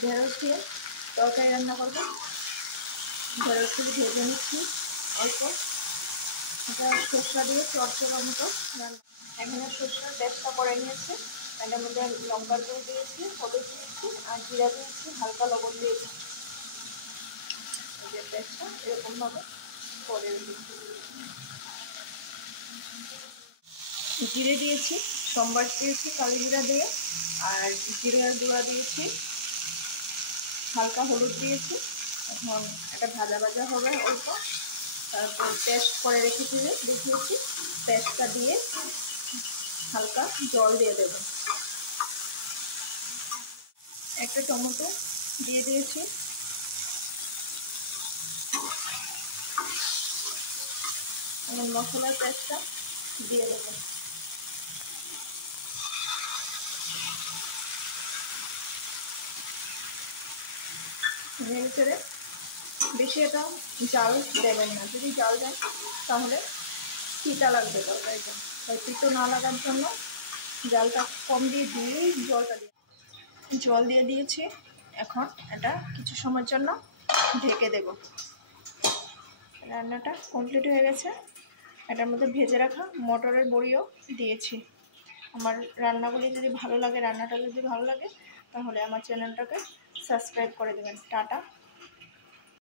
ঢেঁড়স দিয়ে তরকারি রান্না করবো। ঢেঁড়সগুলি ভেজে নিচ্ছি অল্প। এটা সরষা দিয়ে চটচড়ার মতো রান্না। এখানে সরষার পেস্টটা করে নিয়েছে, এটার মধ্যে লঙ্কার গুঁড়ো দিয়েছি, হলুদ দিয়েছি আর জিরা দিয়েছি, হালকা লবণ দিয়েছি। এই যে পেস্টটা এরকমভাবে করে দিয়েছি। জিরে দিয়েছি, সম্বার দিয়েছি কালো জিরা দিয়ে, আর জিরার গুঁড়া দিয়েছি, হালকা হলুদ দিয়েছি। এখন এটা ভাজা ভাজা হবে অল্প। তারপর পেস্ট করে রেখেছি, দেখিয়েছি, পেস্টটা দিয়ে হালকা জল দিয়ে দেবো। একটা টমেটো দিয়ে দিয়েছি। এখন মশলার পেস্টটা দিয়ে দেবো। নেড়ে বেশি এটা জাল দেবেন না, যদি জাল দেন তাহলে তিতা লাগবে তরকারিটা। তাই তিতো না লাগার জন্য জালটা কম দিয়ে জল দিয়ে দিয়েছি। এখন এটা কিছু সময়ের জন্য ঢেকে দেব। রান্নাটা কমপ্লিট হয়ে গেছে। এটার মধ্যে ভেজে রাখা মটরের বড়িও দিয়েছি। আমার রান্নাগুলি যদি ভালো লাগে, রান্নাটা যদি ভালো লাগে, তাহলে আমার চ্যানেলটাকে সাবস্ক্রাইব করে দেবেন। টাটা।